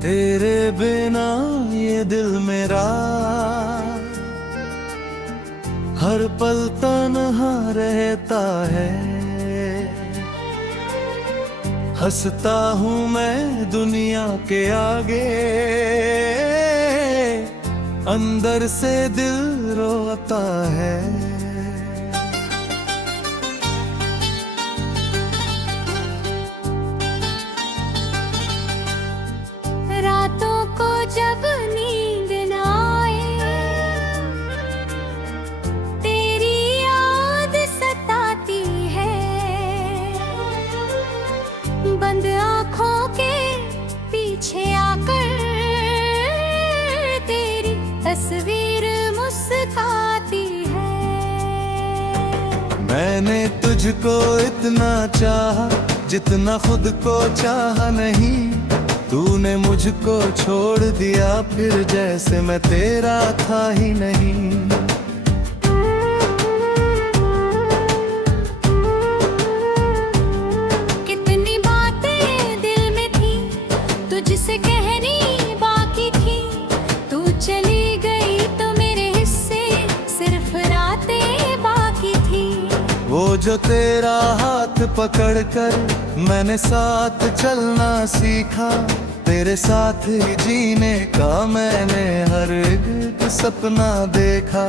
तेरे बिना ये दिल मेरा हर पल तन्हा रहता है। हंसता हूँ मैं दुनिया के आगे, अंदर से दिल रोता है। रातों को जब नींद न आए, तेरी याद सताती है। बंद आँखों के पीछे आकर तेरी तस्वीर मुस्काती है। मैंने तुझको इतना चाहा जितना खुद को चाहा नहीं। तूने मुझको छोड़ दिया फिर जैसे मैं तेरा था ही नहीं। कितनी बातें दिल में थी तुझसे कहनी बाकी थी। तू चली गई तो मेरे हिस्से सिर्फ रातें बाकी थी। वो जो तेरा हाथ पकड़कर मैंने साथ चलना सीखा, तेरे साथ ही जीने का मैंने हर एक सपना देखा।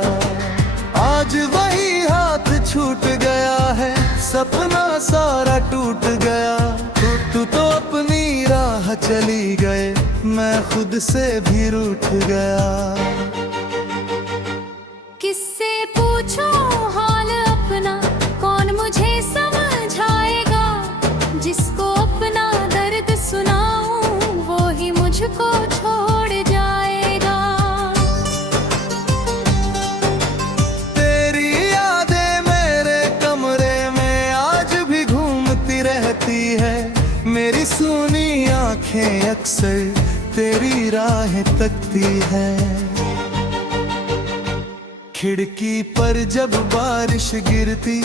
आज वही हाथ छूट गया है, सपना सारा टूट गया। तू तो अपनी राह चली गए, मैं खुद से भी रूठ गया। किससे पूछो हाल अपना, कौन मुझे समझाएगा। जिसको अपना दर्द सुनाऊं वो ही मुझको छोड़ जाएगा। तेरी यादें मेरे कमरे में आज भी घूमती रहती है। मेरी सूनी आंखें अक्सर तेरी राहें तकती है। खिड़की पर जब बारिश गिरती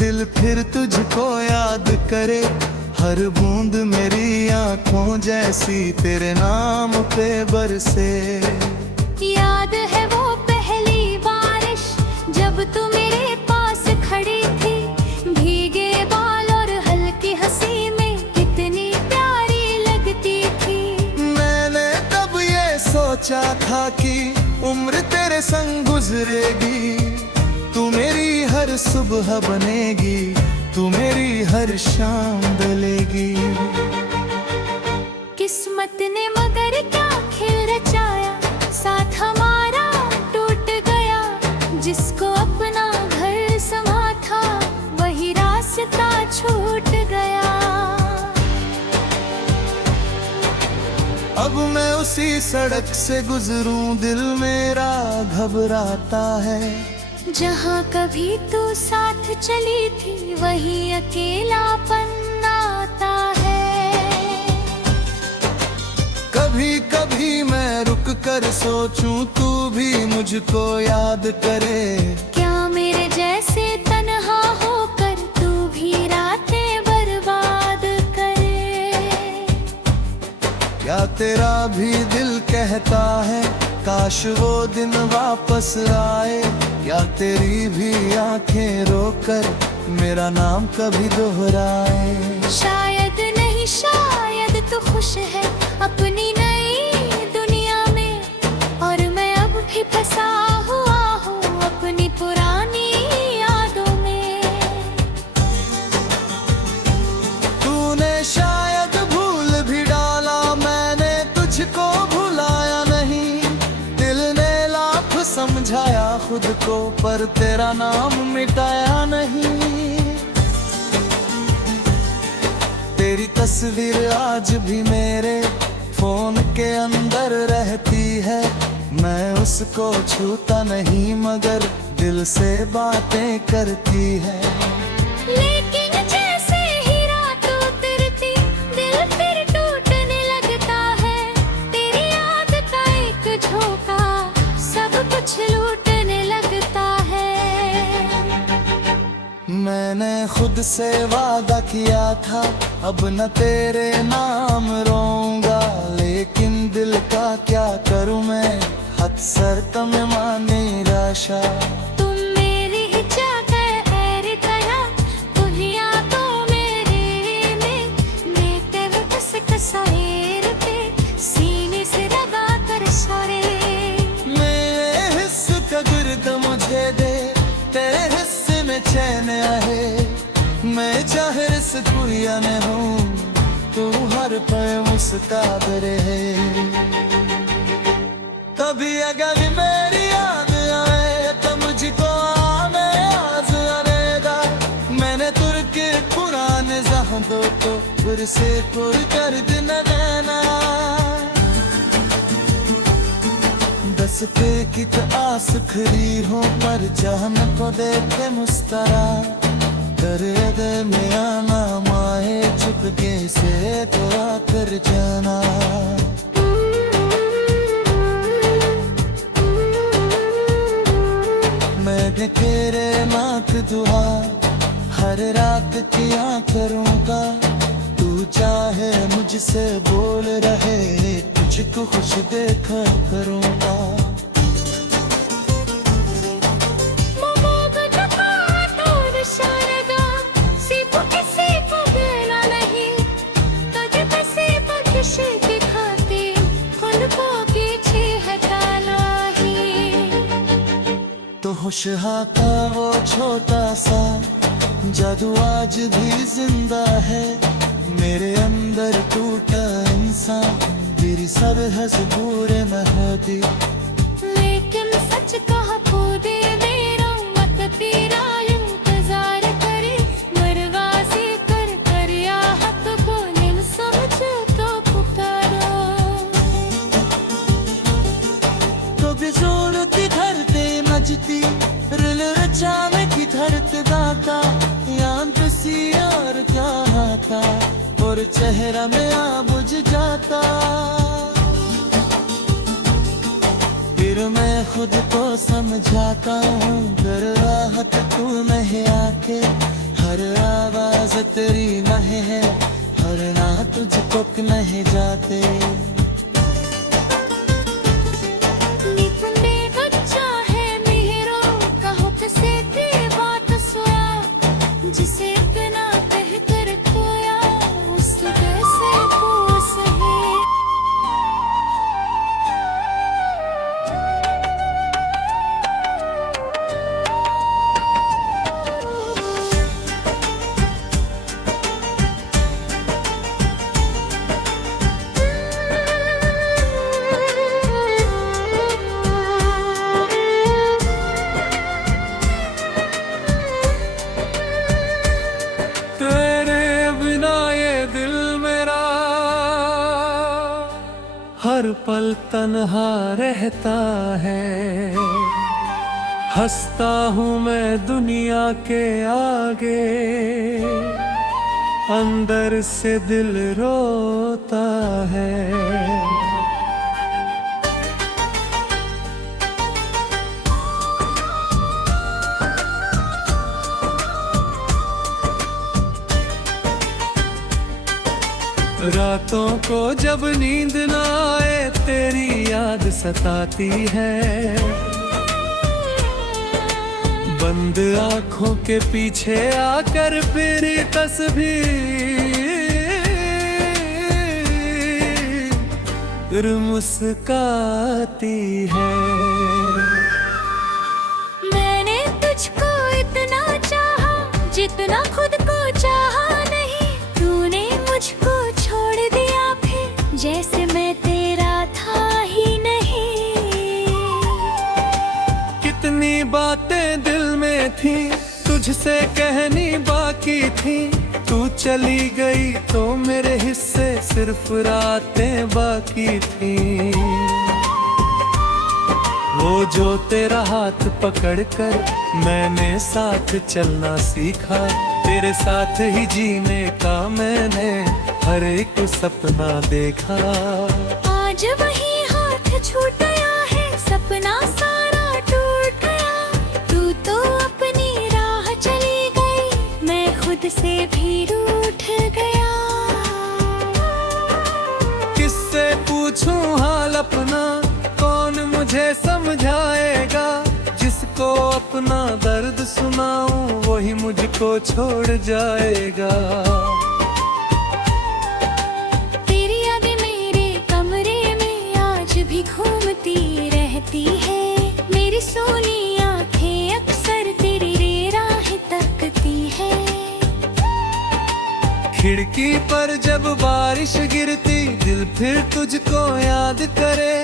दिल फिर तुझको याद करे। हर बूंद मेरी आंखों जैसी तेरे नाम पे बरसे। याद है वो पहली बारिश जब तू मेरे पास खड़ी थी। भीगे बाल और हल्की हंसी में कितनी प्यारी लगती थी। मैंने तब ये सोचा था कि उम्र तेरे संग गुजरेगी। तू मेरी हर सुबह बनेगी, तू मेरी हर शाम डलेगी। किस्मत ने मगर क्या खेल रचाया, साथ हमारा टूट गया। जिसको अपना घर समा था वही रास्ता छूट गया। अब मैं उसी सड़क से गुजरूं दिल मेरा घबराता है। जहाँ कभी तू साथ चली थी वही अकेलापन आता है। कभी कभी मैं रुक कर सोचूं तू भी मुझको याद करे। क्या मेरे जैसे तन्हा होकर तू भी रातें बर्बाद करे। क्या तेरा भी दिल कहता है काश वो दिन वापस आए। क्या तेरी भी आंखें रोकर मेरा नाम कभी दोहराए। शायद नहीं शायद तू खुश है अपनी नई दुनिया में, और मैं अब भी फंसा हुआ हूँ अपनी पुरानी यादों में। तूने शायद भूल भी डाला, मैंने तुझको भुलाया नहीं। दिल ने लाख समझाया खुद को पर तेरा नाम मिटाया नहीं। तेरी तस्वीर आज भी मेरे फोन के अंदर रहती है। मैं उसको छूता नहीं मगर दिल से बातें करती है। लेकिन जैसे ही रात उतरती दिल फिर टूटने लगता है। तेरी याद का एक झोंका सब कुछ लूटने लगता है। मैंने खुद से वादा किया था अब न तेरे नाम रोऊंगा, लेकिन चैन आहे मैं चाहे रिस्कुया ने हूँ तू हर पल मुस्कान रहे कभी अगर मेरी याद आए तो मुझको आने आज आनेगा मैंने तुर्क पुराने जहां को फिर से पुर कर दिन देना बस पे की तो आस खरी हो पर जान को देखे मुस्करा कर दे में आना माए चुपके से तो आकर जाना मैं तेरे नाथ दुआ हर रात किया करूँगा तू चाहे मुझसे बोल रहे तुझको खुश देखा करूँगा तो होश का वो छोटा सा जादू आज भी जिंदा है मेरे अंदर टूटा इंसान मेरी सब हंस पूरे महदी लेकिन सच कहा खुद मेरा मत तेरा इंतजार करे मरवासी कर कर या हक को निल समझ तो पुकारो तो बेजोर की धरते मजती रिल रचाने की धरते दाता यान सी और क्या आता और चेहरा में आ बुझ जाता फिर मैं खुद को समझाता हूँ घर राहत तू नहीं आके हर आवाज तेरी नहीं है हर ना तुझको नहीं जाते जिसे इतना कहकर खोया उसको कैसे खो सहे हर पल तन्हा रहता है हंसता हूँ मैं दुनिया के आगे अंदर से दिल रोता है रातों को जब नींद न आए तेरी याद सताती है बंद आँखों के पीछे आकर फिर तस्वीर मुस्काती है मैंने तुझको इतना चाहा जितना खुद को चाहा नहीं तूने मुझको छोड़ दिया फिर जैसे मैं तेरा था ही नहीं कितनी बातें दिल में थी तुझसे कहनी बाकी थी तू चली गई तो मेरे हिस्से सिर्फ रातें बाकी थी वो जो तेरा हाथ पकड़कर मैंने साथ चलना सीखा तेरे साथ ही जीने का मैंने हर एक सपना देखा आज वही हाथ छूट गया है सपना सारा टूट गया तू तो अपनी राह चली गई मैं खुद से भी रूठ गया किससे पूछूं हाल अपना कौन मुझे समझाएगा जिसको अपना दर्द सुनाऊं वही मुझको छोड़ जाएगा तेरी यादें मेरे कमरे में आज भी घूमती रहती है मेरी सोनी आंखें अक्सर तेरी राह खिड़की पर जब बारिश गिरती दिल फिर तुझको याद करे।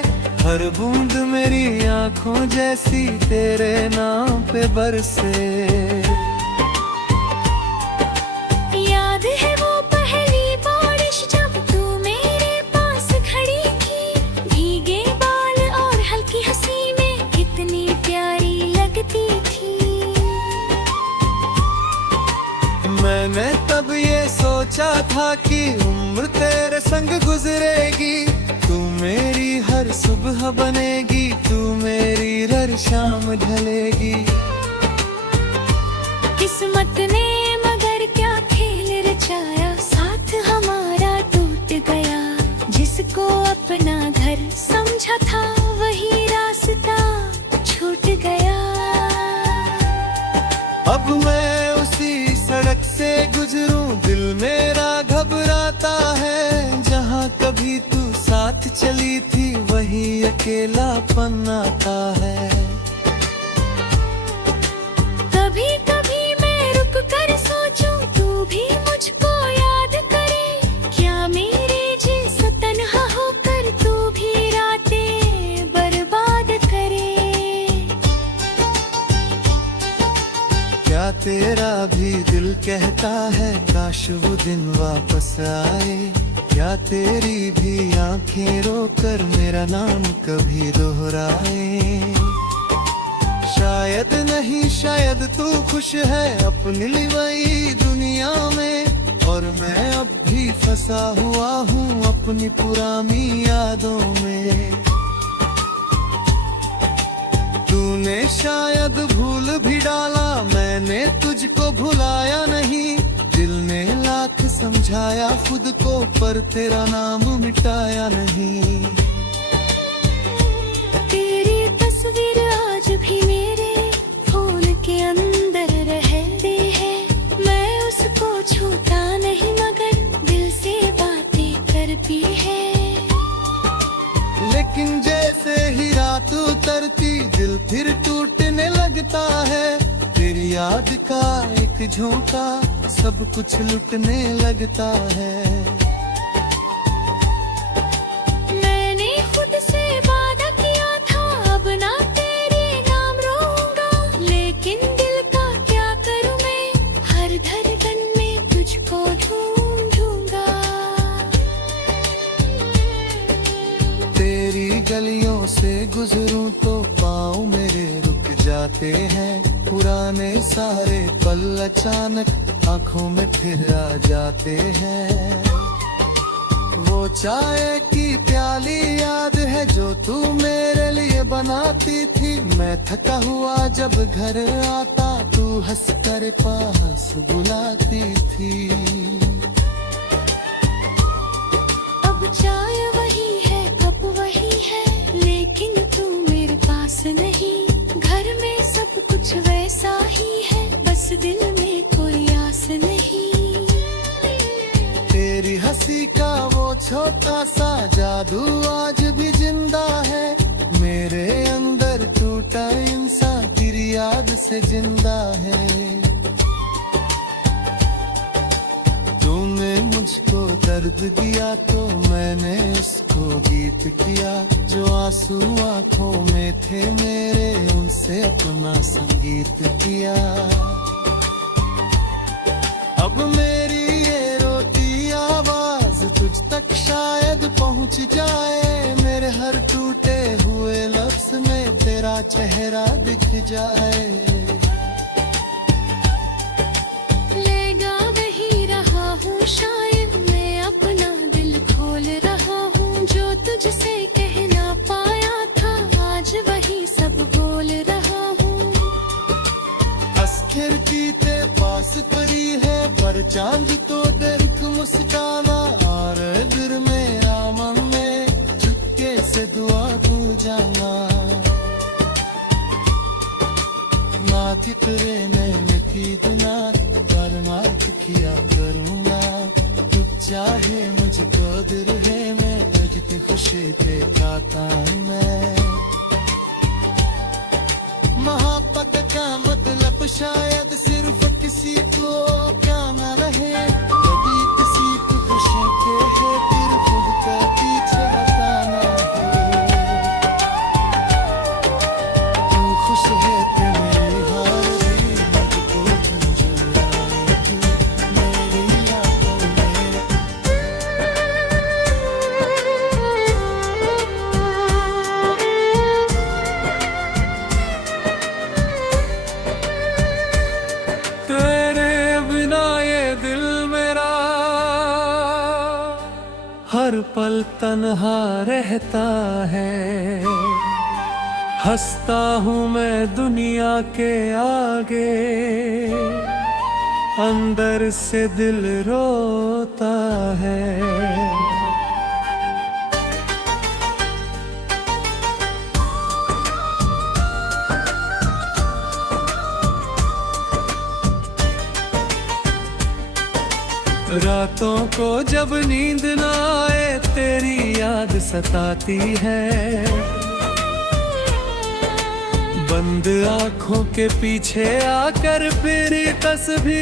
हर बूंद मेरी आंखों जैसी तेरे नाम पे बरसे। याद है वो पहली बारिश जब तू मेरे पास खड़ी थी। भीगे बाल और हल्की हंसी में कितनी प्यारी लगती थी। मैंने तब ये सोचा था कि उम्र तेरे संग गुजरेगी। तू मेरी हर सुबह बनेगी, तू मेरी हर शाम ढलेगी। किस्मत ने मगर क्या खेल रचाया, साथ हमारा टूट गया। जिसको अपना घर समझा था वही रास्ता छूट गया। अब मैं उसी सड़क से गुजरूं, दिल मेरा घबराता है। जहाँ कभी तू साथ चली थी वही अकेलापन आता है। कभी कभी मैं रुक कर सोचूं, तू भी मुझको याद करे। क्या मेरे जैसा तन्हा होकर तू भी रातें बर्बाद करे। क्या तेरा भी दिल कहता है काश वो दिन वापस आए। क्या तेरी भी आंखें रोकर मेरा नाम कभी दोहराए। शायद नहीं शायद तू खुश है अपनी वही दुनिया में। और मैं अब भी फंसा हुआ हूँ अपनी पुरानी यादों में। तूने शायद भूल भी डाला, मैंने तुझको भुलाया नहीं। दिल ने लाख समझाया खुद को पर तेरा नाम मिटाया नहीं। तेरी तस्वीर आज भी मेरे फोन के अंदर रहती है। मैं उसको छूता नहीं मगर दिल से बातें करती है। लेकिन जैसे ही रात उतरती दिल फिर टूटने लगता है। तेरी याद का एक झोंका सब कुछ लुटने लगता है। मैंने खुद से वादा किया था अब ना तेरे नाम रोऊंगा। लेकिन दिल का क्या करूं मैं, हर धड़कन में तुझको ढूंढूंगा। तेरी गलियों से गुजरूं तो पाँव मेरे रुक जाते हैं। पुराने सारे पल अचानक आंखों में फिर आ जाते हैं। वो चाय की प्याली याद है जो तू मेरे लिए बनाती थी। मैं थका हुआ जब घर आता तू हंस कर पास बुलाती थी। अब चाय वही है कप वही है, लेकिन तू मेरे पास नहीं। घर में सब कुछ वैसा ही है, बस दिल में कोई आस नहीं। तेरी हंसी का वो छोटा सा जादू आज भी जिंदा है। मेरे अंदर टूटा इंसान तेरी याद से जिंदा है। तूने मुझको दर्द दिया तो मैंने उसको गीत किया। जो आंसू आंखों में थे मेरे उनसे अपना संगीत किया। अब मेरी ये रोती आवाज तुझ तक शायद पहुंच जाए। मेरे हर टूटे हुए लफ्ज में तेरा चेहरा दिख जाए। लेगा नहीं रहा हूँ शायद मैं अपना दिल खोल रहा हूँ। जो तुझसे कह ना पाया था आज वही सब बोल रहा हूँ। अस्थिर कीते पास परी है पर चांद तो दिल को मुस्काना। और दिल में आमन में चुपके से दुआ को जाना। ना तितरे में मिठी दुना पर मात किया करूँगा। तू चाहे मुझको दिल है मैं जितने खुशी पे गाता मैं। मोहब्बत का मतलब शायद सिर्फ किसी को क्या न रहे। कभी किसी को कोशिशें के है फिर खुद का पीछे हटाना है। तू खुश है कि मेरी हार भी मुझको झुंझुलाए तू मेरी आंखों में। तेरे बिना ये दिल मेरा हर पल तन्हा रहता है। हंसता हूँ मैं दुनिया के आगे, अंदर से दिल रोता है। रातों को जब नींद ना आए तेरी याद सताती है। बंद आंखों के पीछे आकर फिर तस्वीर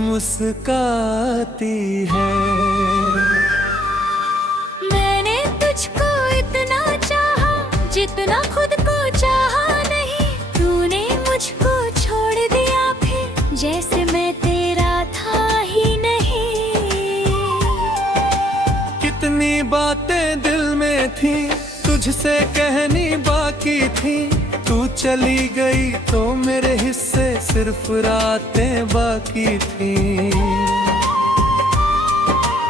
मुस्काती है। मैंने तुझको इतना चाहा जितना खुद को चाहा नहीं। तूने मुझको छोड़ दिया फिर जैसे मैं तेरा था ही नहीं। कितनी बातें दिल में थी तुझसे कहनी बाकी थी। तू चली गई तो मेरे हिस्से सिर्फ रातें बाकी थी।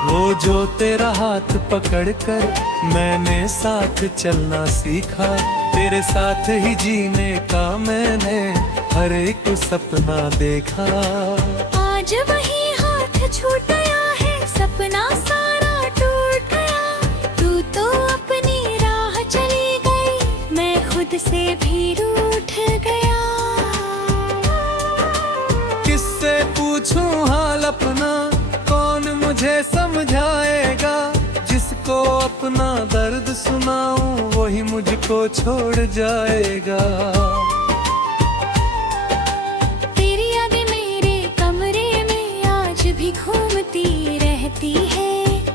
वो जो तेरा हाथ पकड़कर मैंने साथ चलना सीखा। तेरे साथ ही जीने का मैंने हर एक सपना देखा। आज वही हाथ छूट गया है, सपना सारा टूट गया। तू तो अपनी राह चली गई, मैं खुद से भी रूठ गया। किससे पूछूं हाल अपना, कौन मुझे समझाएगा। जिसको अपना दर्द सुनाऊं वही मुझको छोड़ जाएगा। तेरी यादें मेरे कमरे में आज भी घूमती रहती है।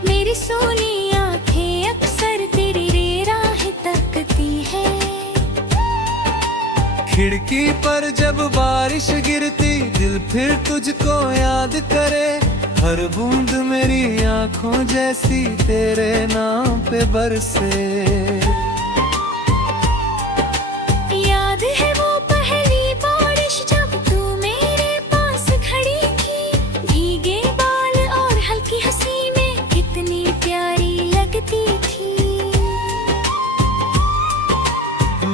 मेरी सोनी आंखें अक्सर तेरी राह तकती है। खिड़की पर जब बारिश गिरती दिल फिर तुझको याद करे। हर बूंद मेरी आंखों जैसी तेरे नाम पे बरसे। याद है वो पहली बारिश जब तू मेरे पास खड़ी थी। भीगे बाल और हल्की हंसी में कितनी प्यारी लगती थी।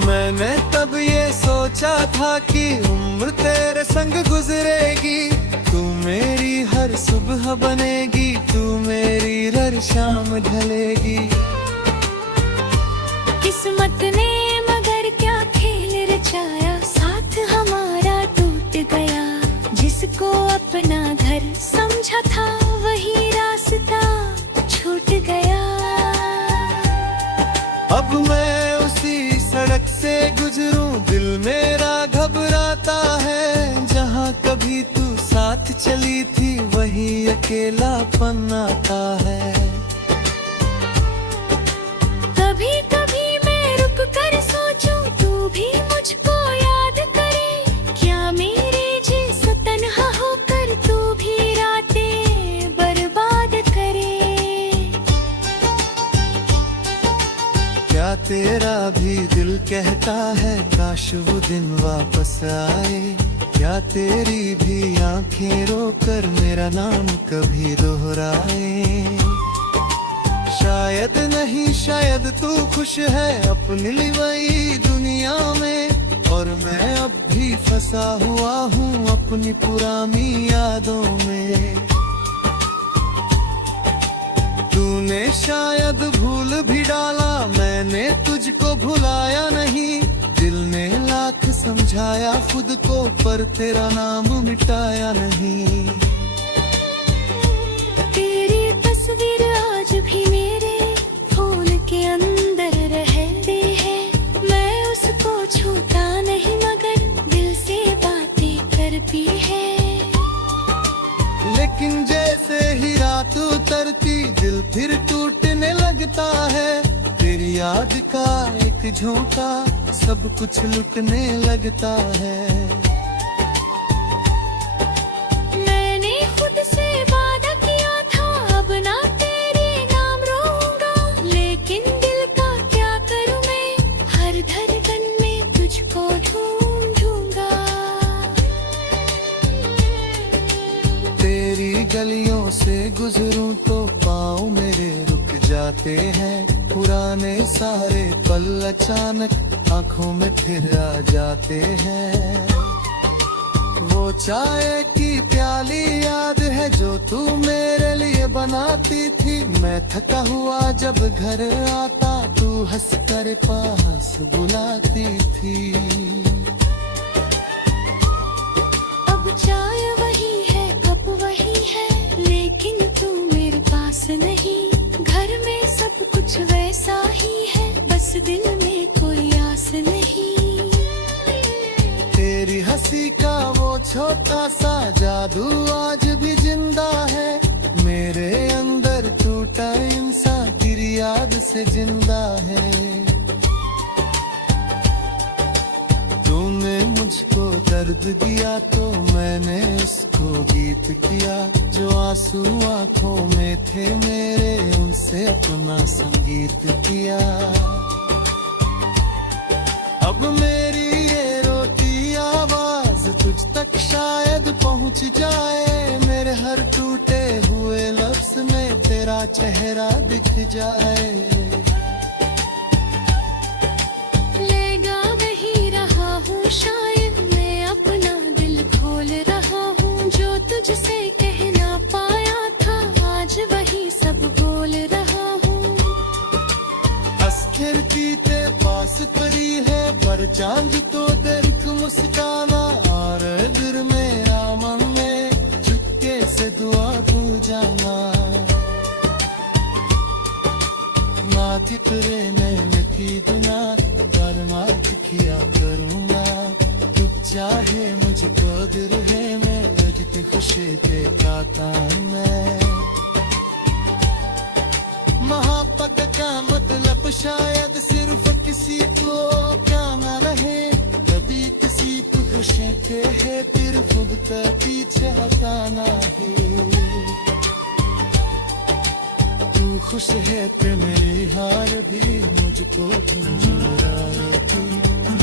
मैंने तब ये सोचा था कि उम्र तेरे संग गुजरेगी। तू मेरी हर सुबह बनेगी, तू मेरी हर शाम ढलेगी। किस्मत ने मगर क्या खेल रचाया, साथ हमारा टूट गया। जिसको अपना घर समझा था वही रास्ता छूट गया। अब मैं उसी सड़क से गुजरूं दिल मेरा घबराता है। जहाँ कभी तू साथ चली थी वही अकेलापन आता है। कभी कभी मैं रुक कर सोचूं तू भी मुझको याद करे। क्या मेरे जैसा तन्हा होकर तू भी रातें बर्बाद करे। क्या तेरा भी दिल कहता है काश वो दिन वापस आए। क्या तेरी भी आंखें रोकर मेरा नाम कभी दोहराए। शायद नहीं शायद तू खुश है अपनी वही दुनिया में। और मैं अब भी फंसा हुआ हूँ अपनी पुरानी यादों में। तूने शायद भूल भी डाला, मैंने तुझको भुलाया नहीं। दिल ने लाख समझाया खुद को पर तेरा नाम मिटाया नहीं। तेरी तस्वीर आज भी मेरे फोन के अंदर रहती है। मैं उसको छूता नहीं मगर दिल से बातें करती है। रात उतरती दिल फिर टूटने लगता है। तेरी याद का एक झोंका सब कुछ लुटने लगता है। मैंने खुद से वादा किया था अब ना तेरे नाम रोऊंगा, लेकिन दिल का क्या करूं मैं, हर धड़कन में तुझको ढूंढूंगा। तेरी गलियों से गुजरूं तो पाँव मेरे रुक जाते हैं। पुराने सारे पल अचानक आंखों में फिर आ जाते हैं। वो चाय की प्याली याद है जो तू मेरे लिए बनाती थी। मैं थका हुआ जब घर आता तू हंस कर पास बुलाती थी। अब चाय वही है कप वही है, लेकिन तू मेरे पास नहीं। घर में सब कुछ वैसा ही है, बस दिल में कोई आस नहीं। तेरी हंसी का वो छोटा सा जादू आज भी जिंदा है। मेरे अंदर टूटा इंसान तेरी याद से जिंदा है। तूने मुझको दर्द दिया तो मैंने उसको गीत किया। जो आंसू आंखों में थे मेरे उनसे अपना संगीत किया। अब मेरी ये रोती आवाज तुझ तक शायद पहुंच जाए। मेरे हर टूटे हुए लफ्ज में तेरा चेहरा दिख जाए। लेगा नहीं रहा हूँ शायद मैं अपना दिल खोल रहा हूँ। जो तुझसे कह ना पाया था आज वही सब बोल रहा हूँ। अस्थिर ते पास परी है पर चांद तो दिल को मुस्काना। और दिल मेरा मन में चुपके से दुआ तू जाना। ना तितरे में थी दुना पर माफ किया करूँगा। तू चाहे मुझको दिल है मैं अजते खुशी ते पाता मैं। मोहब्बत का मतलब शायद सिर्फ किसी को ना रहे। कभी किसी को खुशी के है फिर खुद का पीछे हटाना है। तू खुश है तो मेरी हार भी मुझको झुंझुलाए थी।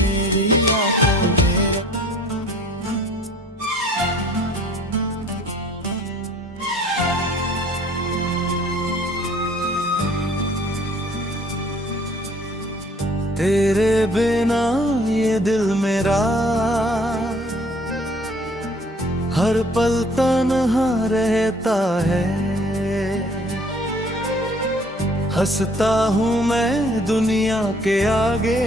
मेरी आंखों मेरा तेरे बिना ये दिल मेरा हर पल तन्हा रहता है। हंसता हूँ मैं दुनिया के आगे,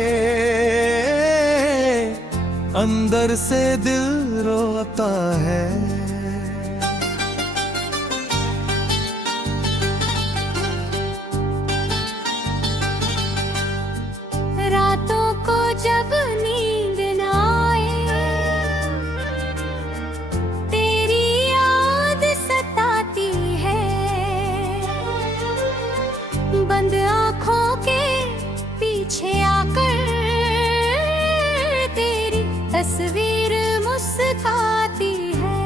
अंदर से दिल रोता है। रातों को जब नींद ना आए तेरी याद सताती है। बंद आँखों के पीछे आकर तेरी तस्वीर मुस्काती है।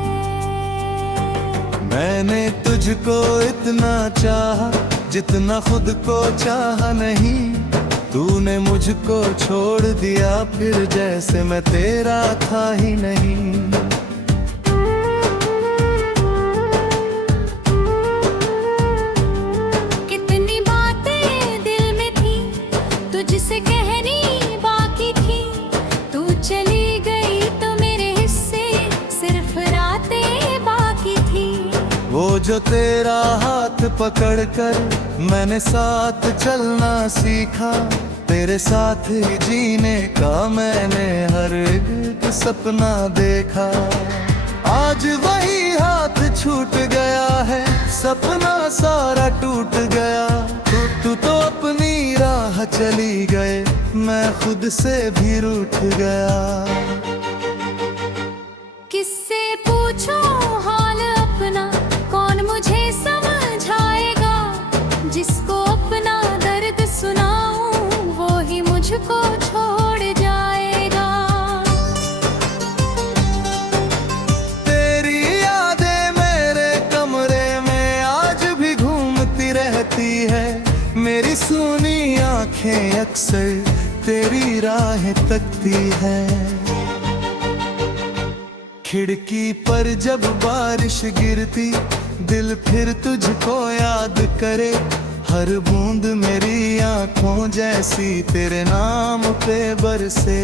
मैंने तुझको इतना चाहा जितना खुद को चाहा नहीं। तूने मुझको छोड़ दिया फिर जैसे मैं तेरा था ही नहीं। कितनी बातें दिल में थी तुझसे कहनी बाकी थी। तू चली गई तो मेरे हिस्से सिर्फ रातें बाकी थी। वो जो तेरा हाथ पकड़कर मैंने साथ चलना सीखा। तेरे साथ ही जीने का मैंने हर एक सपना देखा। आज वही हाथ छूट गया है, सपना सारा टूट गया। तू तो अपनी राह चली गए, मैं खुद से भी रूठ गया। किससे पूछो हाल अपना, कौन मुझे समझ आंखें अक्सर तेरी राहें तकती है। खिड़की पर जब बारिश गिरती दिल फिर तुझको याद करे, हर बूंद मेरी आंखों जैसी तेरे नाम पे बरसे।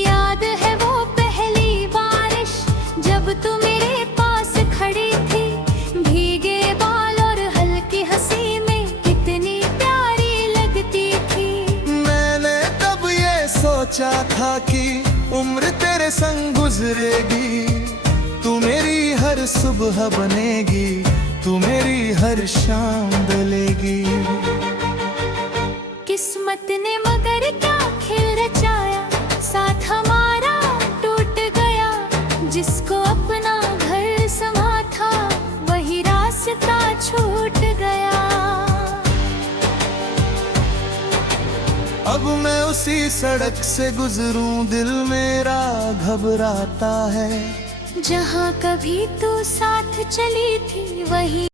याद है वो पहली बारिश जब तू मेरे पास खड़ी थी, भीगे बाल और हल्की हंसी में कितनी प्यारी लगती थी। मैंने तब ये सोचा था कि उम्र तेरे संग गुजरेगी, तू मेरी हर सुबह बनेगी, तू मेरी हर शाम ढलेगी। किस्मत ने मगर क्या खेल रचाया, साथ हमारा टूट गया। जिसको अपना घर समा था वही रास्ता छूट गया। अब मैं उसी सड़क से गुजरूं दिल मेरा घबराता है। जहाँ कभी तू साथ चली थी वही